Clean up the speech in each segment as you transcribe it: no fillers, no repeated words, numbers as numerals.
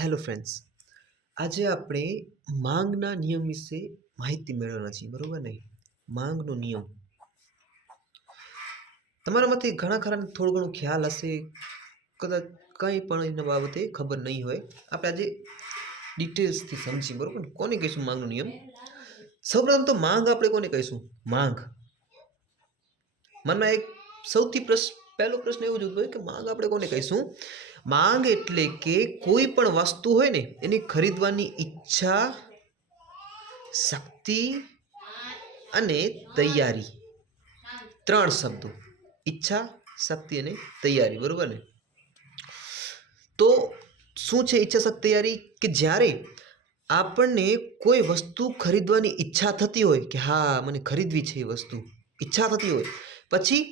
Hello friends, આજે આપણે માંગના નિયમ વિશે માહિતી મેળવવાના છીએ, બરોબર ને? માંગનો નિયમ તમારામાંથી ઘણા ખરાને થોડું ઘણું ખ્યાલ હશે, કદાચ કંઈ પણ એના બાબતે ખબર નહીં હોય. આપણે આજે ડિટેલ્સથી સમજીએ, બરોબર ને? કોને કહીશું માંગનો નિયમ? સૌપ્રથમ તો માંગ આપણે કોને કહીશું? માંગ મનમાં એક સૌથી પહેલો પ્રશ્ન એવો જ ઉદ્ભવે કે માંગ આપણે કોને કહીશું? માંગ એટલે કે કોઈ પણ વસ્તુ હોય ને એની ખરીદવાની ઈચ્છા, શક્તિ અને તૈયારી. ત્રણ શબ્દો: ઈચ્છા, શક્તિ અને તૈયારી, બરોબર ને? તો શું છે ઈચ્છા, શક્તિ, તૈયારી? કે જ્યારે આપણને કોઈ વસ્તુ ખરીદવાની ઈચ્છા થતી હોય કે હા મને ખરીદવી છે એ વસ્તુ, ઈચ્છા થતી હોય, પછી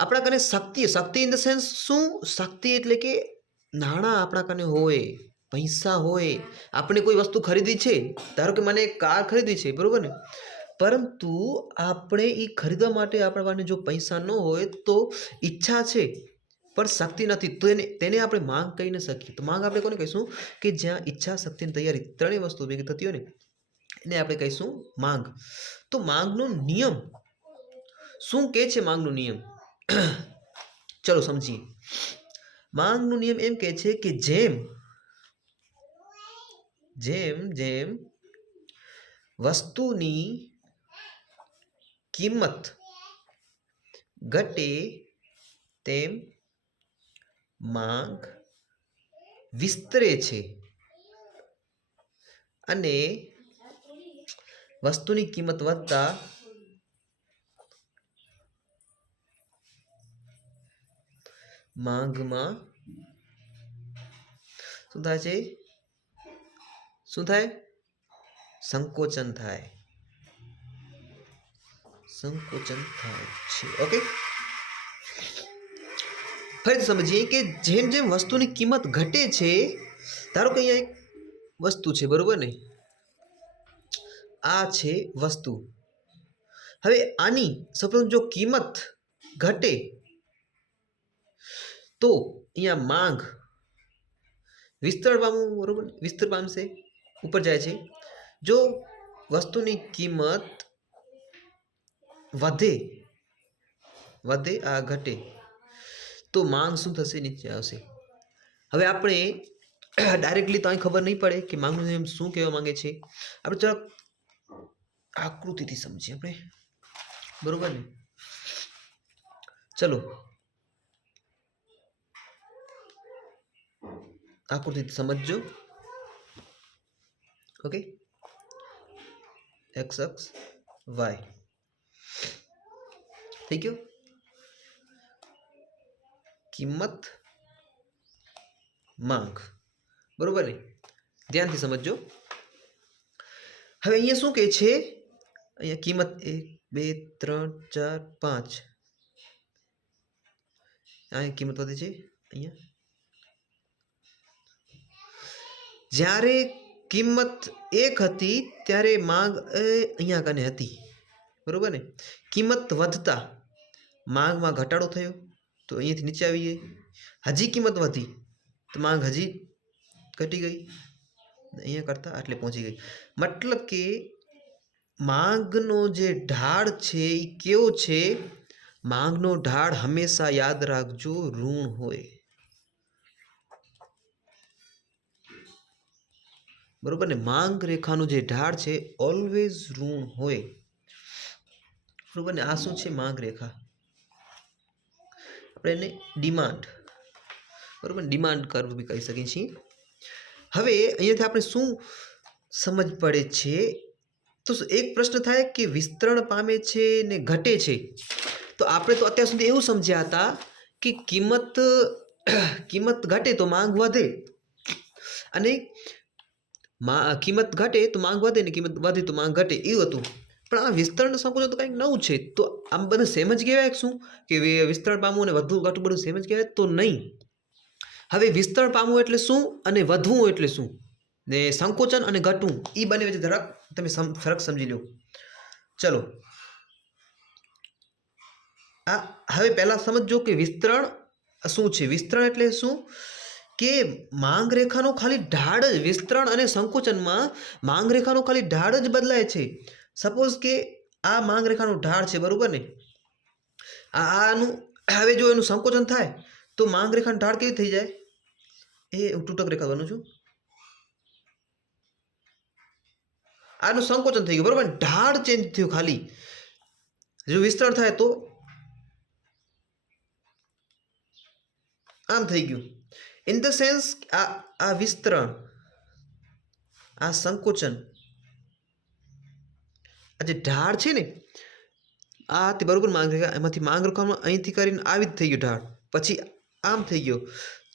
આપણા કને શક્તિ ઇન ધ સેન્સ શું? શક્તિ એટલે કે નાણાં આપણા કને હોય, પૈસા હોય, આપણે કોઈ વસ્તુ ખરીદવી છે. ધારો કે મને કાર ખરીદવી છે, બરોબર ને? પરંતુ આપણે એ ખરીદવા માટે આપણા પાસે જો પૈસા ન હોય તો ઈચ્છા છે પણ શક્તિ નથી, તો તેને આપણે માંગ કહી ન શકીએ. તો માંગ આપણે કોને કહીશું? કે જ્યાં ઈચ્છા, શક્તિ અને તૈયારી ત્રણેય વસ્તુ ભેગી થતી હોય ને એને આપણે કહીશું માંગ. તો માંગનો નિયમ શું કહે છે? માંગનો નિયમ ચલો સમજીએ. માંગનો નિયમ એમ કહે છે કે જેમ જેમ વસ્તુની કિંમત ઘટે તેમ માંગ વિસ્તરે છે, અને વસ્તુની કિંમત વધતા માંગમાં શું થાય છે? શું થાય? સંકોચન થાય છે. ઓકે, ફરીથી સમજીએ કે જેમ જેમ વસ્તુની કિંમત ઘટે છે, ધારો કે અહીંયા એક વસ્તુ છે, બરોબર ને? આ છે વસ્તુ. હવે આની સપોઝ જો કિંમત ઘટે તો અહીંયા માંગ વિસ્તરણ પામવું, બરોબર? વિસ્તર પામશે, ઉપર જાય છે. જો વસ્તુની કિંમત વધે આ ઘટે તો માંગ શું થશે? નીચે આવશે. હવે આપણે ડાયરેક્ટલી તો અહીં ખબર નહીં પડે કે માંગનો નિયમ શું કહેવા માંગે છે. આપણે જરાક આકૃતિથી સમજીએ આપણે, બરોબર ને? ચલો આકૃતિથી સમજજો. ઓકે, એક્સ અક્ષ, વાય થઈ ગયો. કિંમત, માંગ, બરોબર ને? ધ્યાનથી સમજજો. હવે અહીંયા શું કહે છે? અહીંયા કિંમત 1 2 3 4 5, અહીંયા કિંમત વધે છે. અહીંયા જ્યારે કિંમત 1 હતી ત્યારે માંગ અહીંયા કને હતી, બરોબર ને? કિંમત વધતા માંગમાં ઘટાડો થયો તો અહીંયાથી નીચે આવી ગઈ. હજી કિંમત વધી તો માંગ હજી ઘટી ગઈ, અહીંયા કરતા આટલે પહોંચી ગઈ. મતલબ કે માંગનો જે ઢાળ છે એ કેવો છે? માંગનો ઢાળ હંમેશા યાદ રાખજો ઋણ હોય, બરોબર ને? માંગ રેખાનું જે ઢાળ છે ઓલવેઝ ઋણ હોય, બરોબર ને? આ શું છે? માંગ રેખા. આપણે એને ડિમાન્ડ, બરોબર, ડિમાન્ડ કર્વ બી કહી શકીએ છીએ. હવે અહીંયાથી આપણે શું સમજ પડે છે? તો એક પ્રશ્ન થાય કે વિસ્તરણ પામે છે ને ઘટે છે. તો આપણે તો અત્યાર સુધી એવું સમજ્યા હતા કે કિંમત ઘટે તો માંગ વધે, અને કિંમત ઘટે તો માંગ વધે ને કિંમત વધે તો માંગ ઘટે, એવું હતું. પણ આ વિસ્તરણ સંકોચન તો કંઈક નવું છે. તો આમ બધું સેમ જ કહેવાય શું કે વિસ્તરણ પામવું અને વધવું ઘટવું બધું સેમ જ કહેવાય? તો નહીં. હવે વિસ્તરણ પામવું એટલે શું અને વધવું એટલે શું, ને સંકોચન અને ઘટવું એ બંને વચ્ચે જરાક તમે ફરક સમજી લો. ચલો હવે પહેલા સમજો કે વિસ્તરણ શું છે. વિસ્તરણ એટલે શું? કે માંગ રેખાનો ખાલી ઢાળ જ વિસ્તરણ અને સંકોચનમાં માંગ રેખાનો ખાલી ઢાળ જ બદલાય છે. સપોઝ કે આ માંગ રેખાનું ઢાળ છે, બરોબર ને? આનું હવે જો એનું સંકોચન થાય તો માંગ રેખાનું ઢાળ કેવી થઈ જાય? હું તૂટક રેખા બનું છું. આનું સંકોચન થઈ ગયું, બરોબર? ઢાળ ચેન્જ થયું. ખાલી જો વિસ્તરણ થાય તો આમ થઈ ગયું. ઇન ધ સેન્સ આ વિસ્તરણ, આ સંકોચન, આ જે ઢાળ છે ને, આ હતી બરોબર માંગ રેખા, એમાંથી માંગ રેખામાં અહીંથી કરીને આવી જ થઈ ગયું ઢાળ, પછી આમ થઈ ગયો.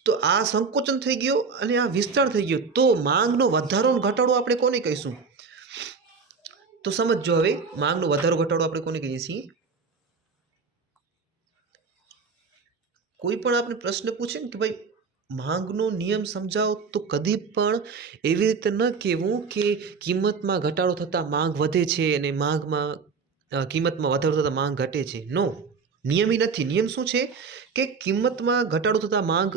તો આ સંકોચન થઈ ગયો અને આ વિસ્તરણ થઈ ગયો. તો માંગનો વધારો અને ઘટાડો આપણે કોને કહીશું? તો સમજો હવે માંગનો વધારો ઘટાડો આપણે કોને કહીએ છીએ? કોઈ પણ આપણે પ્રશ્ન પૂછે ને કે ભાઈ માંગનો નિયમ સમજાવો, તો કદી પણ એવી રીતે ન કહેવું કે કિંમતમાં ઘટાડો થતાં માંગ વધે છે અને માંગમાં કિંમતમાં વધારો થતાં માંગ ઘટે છે. નો, નિયમ એ નથી. નિયમ શું છે કે કિંમતમાં ઘટાડો થતાં માંગ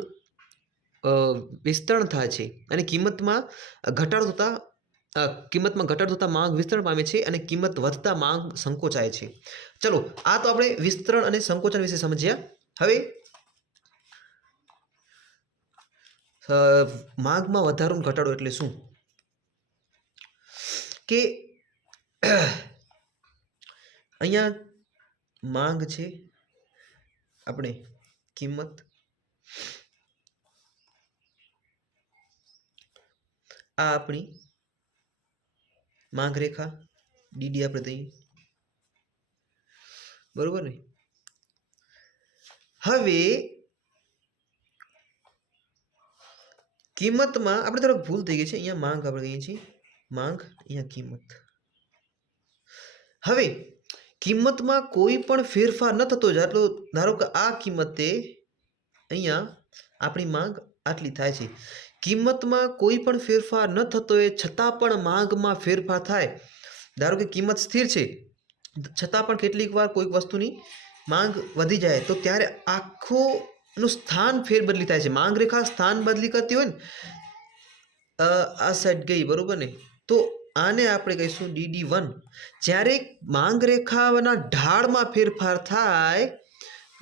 વિસ્તરણ થાય છે અને કિંમતમાં ઘટાડો થતાં માંગ વિસ્તરણ પામે છે અને કિંમત વધતા માંગ સંકોચાય છે. ચલો, આ તો આપણે વિસ્તરણ અને સંકોચન વિશે સમજ્યા. હવે માંગમાં વધારો અને ઘટાડો એટલે શું? કે અહીંયા માંગ છે, આપણે કિંમત, આ આપણી માંગ રેખા ડીડી આપણે દઈએ, બરોબર ને? હવે કિંમતમાં આપણે થોડોક ભૂલ થઈ ગઈ છે. અહીંયા માંગ આપણે કહીએ છીએ માંગ, અહીંયા કિંમત. હવે કિંમતમાં કોઈ પણ ફેરફાર ન થતો જાય, એટલો ધારો કે આ કિંમતે અહીંયા આપણી માંગ આટલી થાય છે. કિંમતમાં કોઈ પણ ફેરફાર ન થતો હોય છતાં પણ માંગમાં ફેરફાર થાય. ધારો કે કિંમત સ્થિર છે છતાં પણ કેટલીક વાર કોઈક વસ્તુની માંગ વધી જાય તો ત્યારે આખું સ્થાન ફેરબદલી થાય છે. માંગ રેખા સ્થાન બદલી કરતી હોય ને, આ સાઈડ ગઈ, બરોબર ને? તો આને આપણે કહીશું DD1. જ્યારે માંગ રેખાના ઢાળમાં ફેરફાર થાય,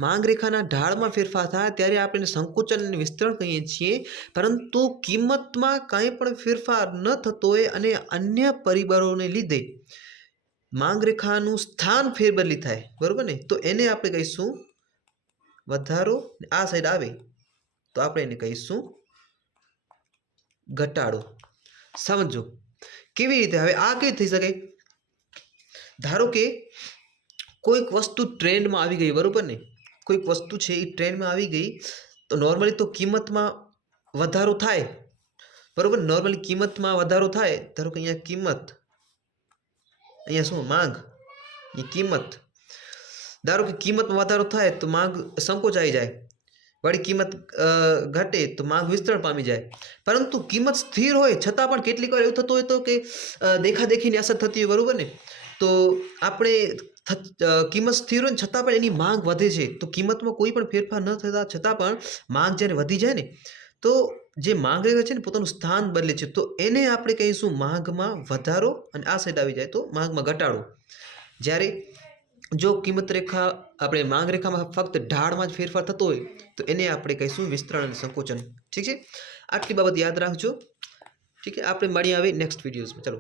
માંગ રેખાના ઢાળમાં ફેરફાર થાય ત્યારે આપણે સંકોચન અને વિસ્તરણ કહીએ છીએ. પરંતુ કિંમતમાં કાંઈ પણ ફેરફાર ન થતો હોય અને અન્ય પરિબળોને લીધે માંગ રેખાનું સ્થાન ફેરબદલી થાય, બરોબર ને? તો એને આપણે કહીશું વધારો. આ સાઈડ આવે તો આપણે એને કહીશું ઘટાડો. સમજો કેવી રીતે? હવે આ કેવી થઈ શકે? ધારો કે કોઈક વસ્તુ ટ્રેન્ડમાં આવી ગઈ, બરોબર ને? કોઈક વસ્તુ છે એ ટ્રેન્ડમાં આવી ગઈ તો નોર્મલી તો કિંમતમાં વધારો થાય, બરોબર? નોર્મલી કિંમતમાં વધારો થાય. ધારો કે અહીંયા કિંમત, અહીંયા શું માંગ, એ કિંમત. ધારો કે કિંમતમાં વધારો થાય તો માંગ સંકોચાઈ જાય, વળી કિંમત ઘટે તો માંગ વિસ્તરણ પામી જાય. પરંતુ કિંમત સ્થિર હોય છતાં પણ કેટલીક વાર એવું થતું હોય તો કે દેખાદેખીની અસર થતી હોય, બરોબર ને? તો આપણે કિંમત સ્થિર હોય છતાં પણ એની માંગ વધે છે. તો કિંમતમાં કોઈ પણ ફેરફાર ન થતા છતાં પણ માંગ જ્યારે વધી જાય ને, તો જે માંગ રેખા છે ને પોતાનું સ્થાન બદલે છે. તો એને આપણે કહીશું માંગમાં વધારો અને આ સાઈડ આવી જાય તો માંગમાં ઘટાડો. જ્યારે જો કિંમત રેખા આપણે માંગ રેખામાં ફક્ત ઢાળમાં જ ફેરફાર થતો હોય તો એને આપણે કહીશું વિસ્તરણ અને સંકોચન. ઠીક છે? આટલી બાબત યાદ રાખજો. ઠીક છે? આપણે મળીએ હવે નેક્સ્ટ વિડીયોઝમાં. ચલો.